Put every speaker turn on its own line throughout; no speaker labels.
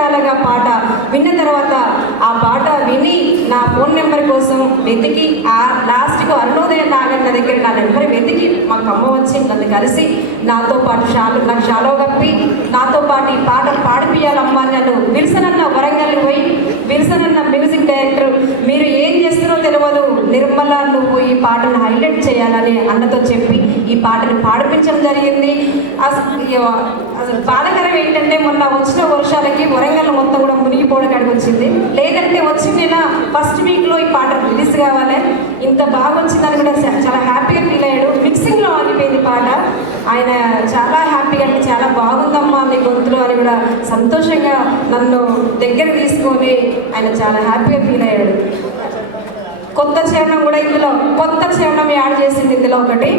విరాలుగా పాట విన్న తర్వాత ఆ పాట విని నా ఫోన్ నెంబర్ కోసం వెతికి ఆ లాస్ట్కు అరుణోదయ నాగన్న దగ్గర నా నెంబర్ వెతికి మా అమ్మ వచ్చి నన్ను కలిసి నాతో పాటు షాలు నాకు షాలో కప్పి నాతో పాటు ఈ పాట పాడిపియాలమ్మా నన్ను విల్సన్ వరంగల్ పోయి విల్సన్ అన్న మ్యూజిక్ డైరెక్టర్ మీరు ఏం చేస్తారో తెలియదు నిర్మల నువ్వు ఈ పాటను హైలైట్ చేయాలని అన్నతో చెప్పి ఈ పాటను పాడిపించడం జరిగింది. అసలు బాధకరం ఏంటంటే మొన్న వచ్చిన వర్షాలకి వరంగల్ మొత్తం కూడా మునిగిపోవడం కాడికి వచ్చింది లేదంటే వచ్చిన నెల ఫస్ట్ వీక్లో ఈ పాట రిలీజ్ కావాలి. ఇంత బాగా వచ్చిందని కూడా చాలా హ్యాపీగా ఫీల్ అయ్యాడు. మిక్సింగ్లో ఆగిపోయింది పాట. ఆయన చాలా హ్యాపీగా అంటే చాలా బాగుందమ్మా మీ గొంతులో అని కూడా సంతోషంగా నన్ను దగ్గర తీసుకొని ఆయన చాలా హ్యాపీగా ఫీల్ అయ్యాడు. కొత్త చరణం కూడా ఇందులో కొత్త చరణం యాడ్ చేసింది ఇందులో ఒకటి.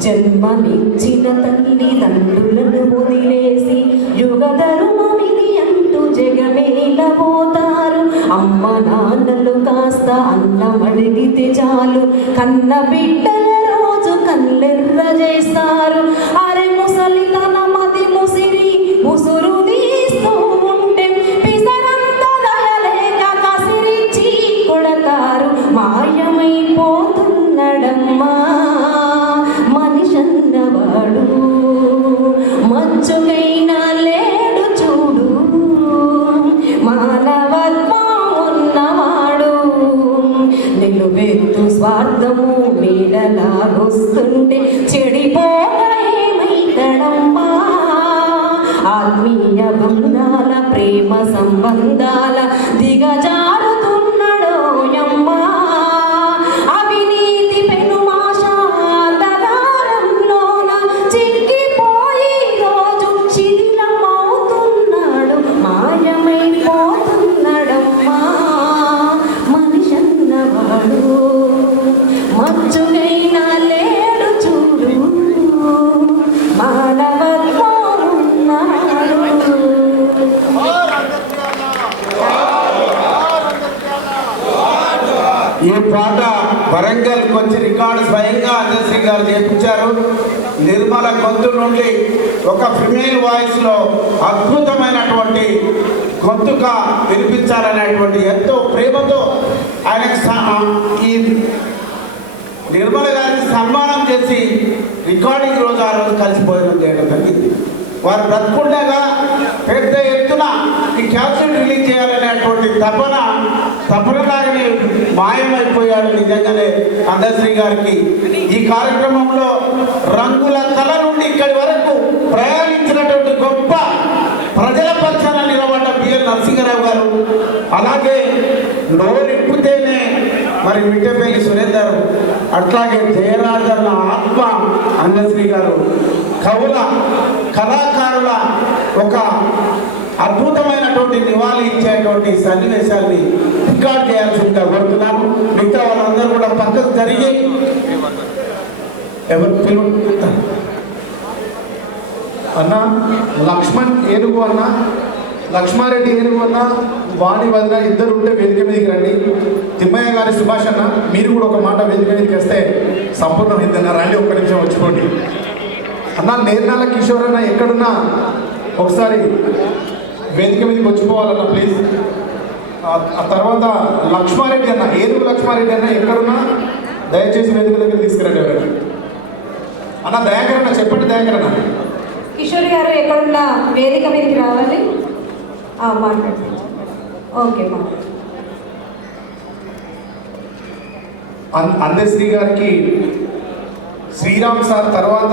జన్మనిచ్చిన తల్లిదండ్రులను వదిలేసి యుగ ధర్మమిది అంటూ జగమేలబోతారు అమ్మ నాన్నలు కాస్త అన్నం అడిగితే చాలు. కన్న బిడ్డల రోజు కన్నెర్ర చేస్తారు.
아름다. వాళ్ళ గొంతు నుండి ఒక ఫిమేల్ వాయిస్లో అద్భుతమైనటువంటి గొంతుగా వినిపించాలనేటువంటి ఎంతో ప్రేమతో ఆయనకు ఈ నిర్మల గారిని సన్మానం చేసి రికార్డింగ్ రోజు ఆ రోజు కలిసిపోయడం చేయడం జరిగింది. వారు బ్రతుకుండగా పెద్ద ఈ క్యాప్సూల్ రిలీజ్ చేయాలనేటువంటి తపన తపనలాగానే మాయమైపోయాడు నిజంగానే అందశ్రీ గారికి. ఈ కార్యక్రమంలో రంగుల కళ నుండి ఇక్కడి వరకు ప్రయాణించినటువంటి గొప్ప ప్రజల పక్షాన నిలబడ్డ బిఎల్ నరసింహరావు గారు అలాగే నోరిప్పితేనే మరి మిట్టపల్లి సురేందర్ అట్లాగే జయరాజన్న ఆత్మ అన్నశ్రీ గారు. కవుల కళాకారుల ఒక అద్భుత అద్భుతమైనటువంటి నివాళి ఇచ్చేటువంటి సన్నివేశాన్ని రికార్డ్ చేయాల్సిందిగా కోరుతున్నాను. మిగతా వాళ్ళందరూ కూడా పక్కకు జరిగి ఎవరు పిలువ
అన్న లక్ష్మణ్ ఏనుగు అన్న లక్ష్మారెడ్డి ఏనుగు అన్న వాణి వదిన ఇద్దరు ఉంటే వేదిక మీదకి రండి. తిమ్మయ్య గారి సుభాష్ అన్న మీరు కూడా ఒక మాట వేదిక మీదకి వస్తే సంపూర్ణం అయిందన్న రండి. ఒక్క నిమిషం వచ్చుకోండి అన్న నేర్నాల కిషోర్ అన్న ఎక్కడున్నా? ఒకసారి వేదిక మీదకి వచ్చిపోవాలన్న ప్లీజ్ ఆ- తర్వాత లక్ష్మారెడ్డి అన్న ఏనుగు లక్ష్మారెడ్డి అన్న ఎక్కడున్నా దయచేసి వేదిక దగ్గర తీసుకురండి ఎవరైనా. అన్న దయాకర్ అన్న చెప్పండి దయాకర్ అన్న.
కిషోర్ గారు ఎక్కడున్న వేదిక మీదకి రావాలి? మాట్లాడండి ఓకే
అందశ్రీ గారికి శ్రీరామ్ సార్ తర్వాత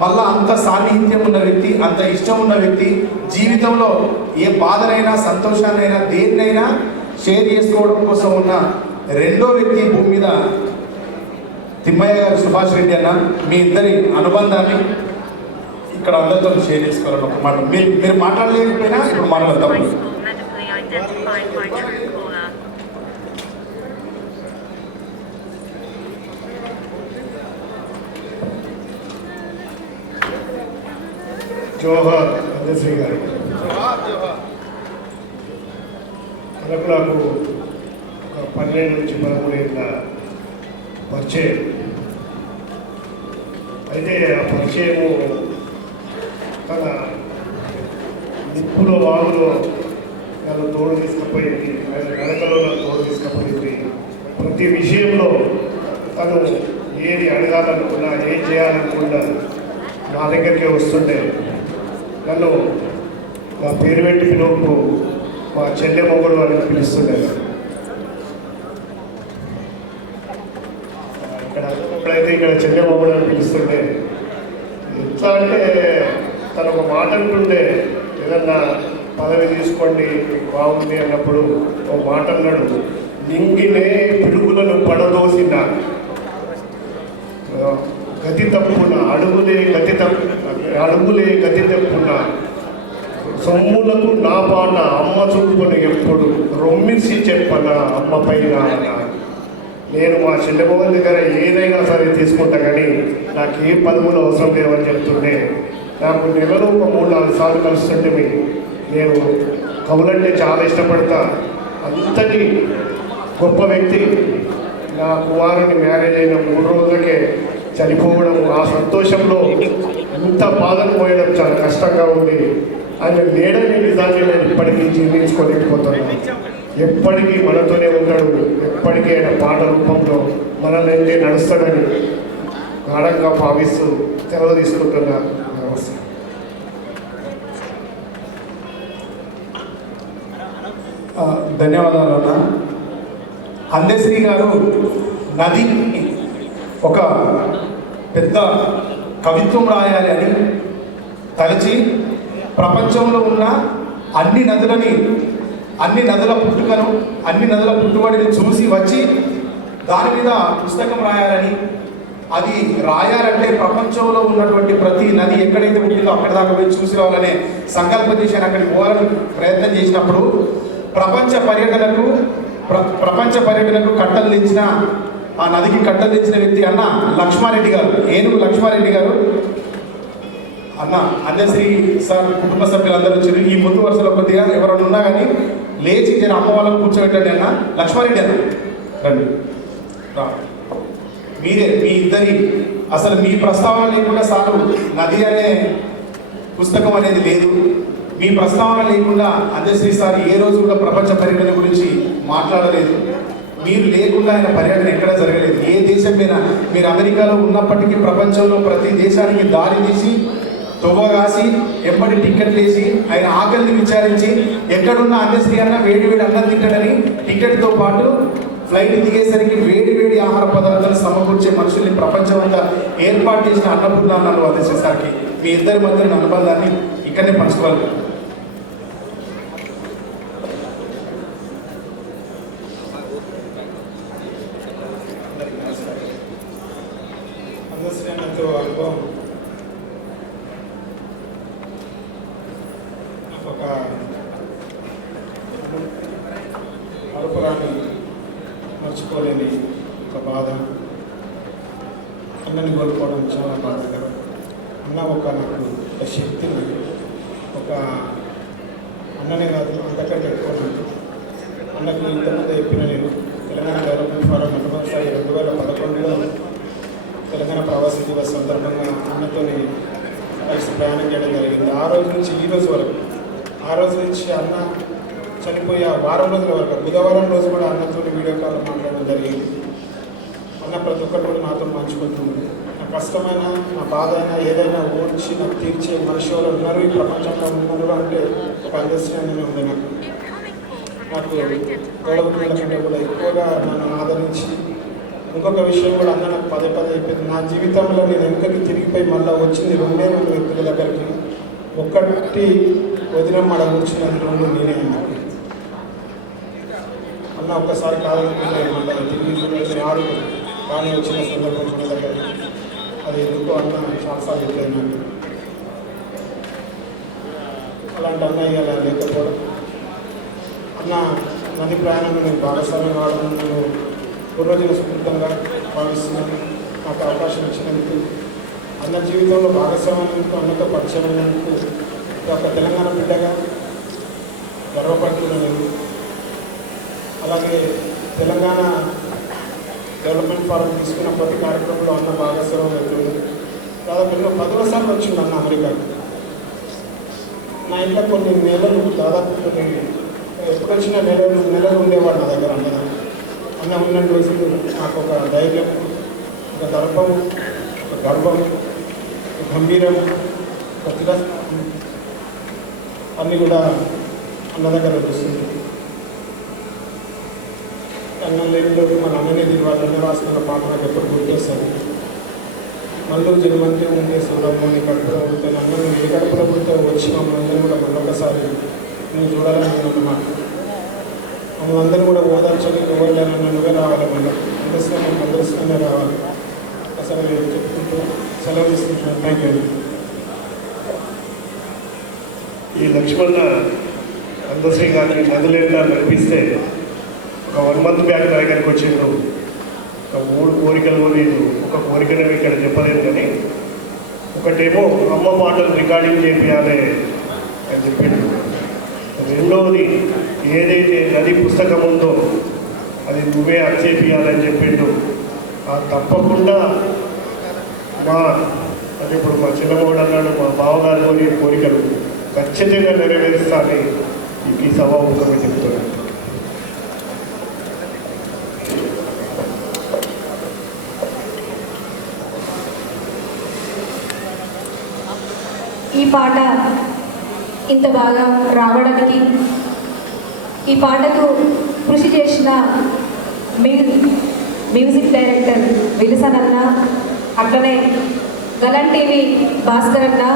మళ్ళా అంత సాన్నిహిత్యం ఉన్న వ్యక్తి అంత ఇష్టం ఉన్న వ్యక్తి జీవితంలో ఏ బాధనైనా సంతోషాన్నైనా దేన్నైనా షేర్ చేసుకోవడం కోసం ఉన్న రెండో వ్యక్తి భూమి మీద తిమ్మయ్య గారు సుభాష్ రెడ్డి అన్న మీ ఇద్దరి అనుబంధాన్ని ఇక్కడ అందరితో షేర్ చేసుకోవాలని ఒక మాట. మీరు మీరు మాట్లాడలేకపోయినా ఇప్పుడు మాట్లాడతాం
జోహార్ అందశ్రీ గారు. మనకు నాకు ఒక పన్నెండు నుంచి పదమూడు ఏళ్ళ పరిచయం. అయితే ఆ పరిచయము తన నిప్పులో వాగులో నన్ను తోడు తీసుకుపోయింది. ఆయన నడకలో నన్ను తోడు తీసుకుపోయింది. ప్రతి విషయంలో తను ఏది అడగాలనుకున్నా ఏం చేయాలనుకున్నా నా దగ్గరికే వస్తుండే. నన్ను మా పేరు పెట్టి పిలుపు మా చెల్లె మొగుడు అని పిలుస్తుండే ఇక్కడ ఎప్పుడైతే ఇక్కడ చెల్లె మొగుడు అని పిలుస్తుండే ఎట్లా అంటే తను ఒక మాట అంటుండే ఏదన్నా పదవి తీసుకోండి మీకు బాగుంది అన్నప్పుడు ఒక మాట అన్నాడు. నింగినే పిడుగులను పడదోసిన. గతి తప్పున అడుగులే గతి తప్పు అడుగులే గతి తప్పున సొమ్ములకు నా పాట అమ్మ చూపుని ఎప్పుడు రొమ్మిసి చెప్పన అమ్మ పైన నేను మా చెల్లెమ్మల దగ్గర ఏదైనా సరే తీసుకుంటా కానీ నాకు ఏ పదవులు అవసరం లేవని చెప్తుండే. నాకు నెలలో ఒక మూడు నాలుగు సార్లు కలుస్తుంటే నేను కవులంటే చాలా ఇష్టపడతా. అంతటి గొప్ప వ్యక్తి. నా కుమారుని మ్యారేజ్ అయిన మూడు రోజులకే చనిపోవడం ఆ సంతోషంలో ఇంత బాధను పోయడం చాలా కష్టంగా ఉంది. ఆయన లేడని నిజాన్ని నేను ఇప్పటికీ జీర్ణించుకోలేకపోతున్నాను ఎప్పటికీ మనతోనే ఉంటాడు. ఎప్పటికీ ఆయన పాట రూపంలో మనల్ని నడుస్తాడని గాఢంగా భావిస్తూ సెలవు తీసుకుంటున్నా నమస్తే.
ధన్యవాదాలు అన్న. అందశ్రీ గారు నది ఒక పెద్ద కవిత్వం రాయాలి అని తలచి ప్రపంచంలో ఉన్న అన్ని నదులని అన్ని నదుల పుట్టుకను అన్ని నదుల పుట్టుబడిని చూసి వచ్చి దాని మీద పుస్తకం రాయాలని అది రాయాలంటే ప్రపంచంలో ఉన్నటువంటి ప్రతి నది ఎక్కడైతే పుట్టిందో అక్కడ దాకా పోయి చూసి రావాలనే సంకల్పం చేసి ఆయన అక్కడికి పోవాలని ప్రయత్నం చేసినప్పుడు ప్రపంచ పర్యటనకు ప్ర ప్రపంచ పర్యటనకు కట్టలు తెచ్చిన ఆ నదికి కట్టలు తెచ్చిన వ్యక్తి అన్న లక్ష్మారెడ్డి గారు. ఏనుగు లక్ష్మారెడ్డి గారు? అన్న అన్నశ్రీ సార్ కుటుంబ సభ్యులందరూ వచ్చారు. ఈ ముందు వరుసలో కొద్దిగా ఎవరైనా ఉన్నా కానీ లేచి నేను అమ్మ వాళ్ళకు కూర్చోబెట్టండి అన్న. లక్ష్మారెడ్డి అన్న. రండి. రా. మీరే మీ ఇద్దరి అసలు మీ ప్రస్తావన లేకుండా సార్ నది అనే పుస్తకం అనేది లేదు. మీ ప్రస్తావన లేకుండా అందశ్రీ సార్ ఏ రోజు కూడా ప్రపంచ పర్యటన గురించి మాట్లాడలేదు. మీరు లేకుండా ఆయన పర్యటన ఎక్కడ జరగలేదు. ఏ దేశం మీరు అమెరికాలో ఉన్నప్పటికీ ప్రపంచంలో ప్రతి దేశానికి దారి తీసి తొవ్వగాసి ఎంబడి టిక్కెట్లు వేసి ఆయన ఆకలిని విచారించి ఎక్కడున్న అందశ్రీ అన్న వేడి వేడి అన్నం తింటాడని టికెట్తో పాటు ఫ్లైట్ దిగేసరికి వేడి వేడి ఆహార పదార్థాలు సమకూర్చే మనుషుల్ని ప్రపంచమంతా ఏర్పాటు చేసిన అన్నపూర్ణ అన్నారు మీ ఇద్దరి మధ్య అనుబంధాన్ని ఇక్కడనే పంచుకోవాలి
అందశ్రేణతో అనుభవం నాకు ఒక అరుపురాని మర్చిపోలేని ఒక బాధ అన్నని కోల్పోవడం చాలా బాధాకరం. అన్న ఒక నాకు ఒక శక్తిని ఒక అన్ననే కాదు అంతకంటే ఎక్కువ నాకు. అన్నకి ఇంతకుముందు చెప్పిన నేను తెలంగాణ డెవలప్మెంట్ ఫోరం మొట్టమొదటిసారి రెండు వేల పదకొండులో తెలంగాణ ప్రవాసీ దివస్ సందర్భంగా అన్నతోని కలిసి ప్రయాణం చేయడం జరిగింది. ఆ రోజు నుంచి ఈ రోజు వరకు. ఆ రోజు నుంచి అన్న చనిపోయే ఆ వారం రోజుల వరకు బుధవారం రోజు కూడా అన్నతో వీడియో కాల్ మాట్లాడడం జరిగింది. అన్న ప్రతి ఒక్కరు కూడా నాతో పంచుకుంటుంది. నా కష్టమైన నా బాధ అయినా ఏదైనా ఓడ్చి నాకు తీర్చే మనిషి ఉన్నారు ఈ ప్రపంచంలో ఉన్నారు అంటే ఒక అండర్స్టాండింగ్ ఉంది నాకు. నాకు గౌరవకుల కంటే కూడా ఎక్కువగా నన్ను ఆదరించి ఇంకొక విషయం కూడా అన్న నాకు పదే పదే చెప్పింది నా జీవితంలో నేను వెనుకకి తిరిగిపోయి మళ్ళీ వచ్చింది రెండే రెండు వ్యక్తుల దగ్గరికి ఒక్కటి వదిన మడ కూర్చున్నది రెండు నేనే అన్నాను అన్న ఒక్కసారి కాదు మళ్ళీ తిరిగి ఆడుకుంటున్నాను కానీ వచ్చిన సందర్భం మన అది ఎందుకు అన్న చాలాసార్లు చెప్పాను. నాకు అలాంటి అన్నయ్య లేకపోవడం. అన్న నది ప్రయాణం నేను భాగస్వామ్యం కావడం నేను పూర్వజన సుకృతంగా భావిస్తున్నాను. నాకు అవకాశం ఇచ్చినందుకు అన్న జీవితంలో భాగస్వామ్యానికి అన్నతో పరిచయం అయినందుకు ఒక తెలంగాణ బిడ్డగా గర్వపడుతున్నాను. అలాగే తెలంగాణ డెవలప్మెంట్ ఫారం తీసుకున్న ప్రతి కార్యక్రమంలో అన్న భాగస్వామ్యం అవుతుంది. దాదాపు ఎన్నో పదవసార్లు వచ్చింది అన్న అమెరికాకు నా ఇంట్లో కొన్ని నెలలు దాదాపు కొన్ని ఎప్పుడు వచ్చిన నెలలు నెలలు ఉండేవాడు నా దగ్గర అన్న అన్న ఉన్న రోజులు నాకు ఒక ధైర్యం ఒక దర్పం ఒక గర్వం ఒక గంభీరం ఒక తిరస్కారం అన్నీ కూడా అన్న దగ్గర చూస్తుంది అన్న లేని మన అన్ననే తిరగాలి అన్న రాసుకున్న పాట నాకు ఎప్పుడు గుర్తొస్తాను మళ్ళీ జనమంటే ఉండే చూడము నీ కడుపులో ఉంటే నన్ను నువ్వు ఏ కడుపులో పుడితే వచ్చి మమ్మల్ని కూడా మళ్ళొకసారి నేను చూడాలని అన్నమాట మమ్మల్ని అందరూ కూడా ఓదార్చని ఎవరు లేనన్న నువ్వే రావాలి మళ్ళీ. అందరిస్తే మనం అందరిస్తూనే రావాలి. అసలు నేను చెప్పుకుంటూ సెలవు తీసుకుంటున్నాను. థ్యాంక్ యూ
ఈ లక్ష్మణ అందశ్రీ గారిని నదులేదా నడిపిస్తే ఒక వన్ మంత్ బ్యాక్ నా దగ్గరికి వచ్చిండ్రు. ఒక మూడు కోరికలు లేదు ఒక కోరికను ఇక్కడ చెప్పలేదు కానీ ఒకటేమో అమ్మ మాటలు రికార్డింగ్ చేపించాలి అని చెప్పిండు రెండవది ఏదైతే నది పుస్తకం ఉందో అది నువ్వే అచ్చేపియాలని చెప్పిండు ఆ తప్పకుండా మా అంటే ఇప్పుడు మా చిన్నమోడు అన్నాడు మా బావగారు కోరికలు ఖచ్చితంగా నెరవేరుస్తానని ఈ సభాముఖంగా చెప్తున్నాను.
పాట ఇంత బాగా రావడానికి ఈ పాటకు కృషి చేసిన మ్యూ- మ్యూజిక్ డైరెక్టర్ విల్సన్ అన్న అట్లనే గలన్ టీవీ భాస్కర్ అన్న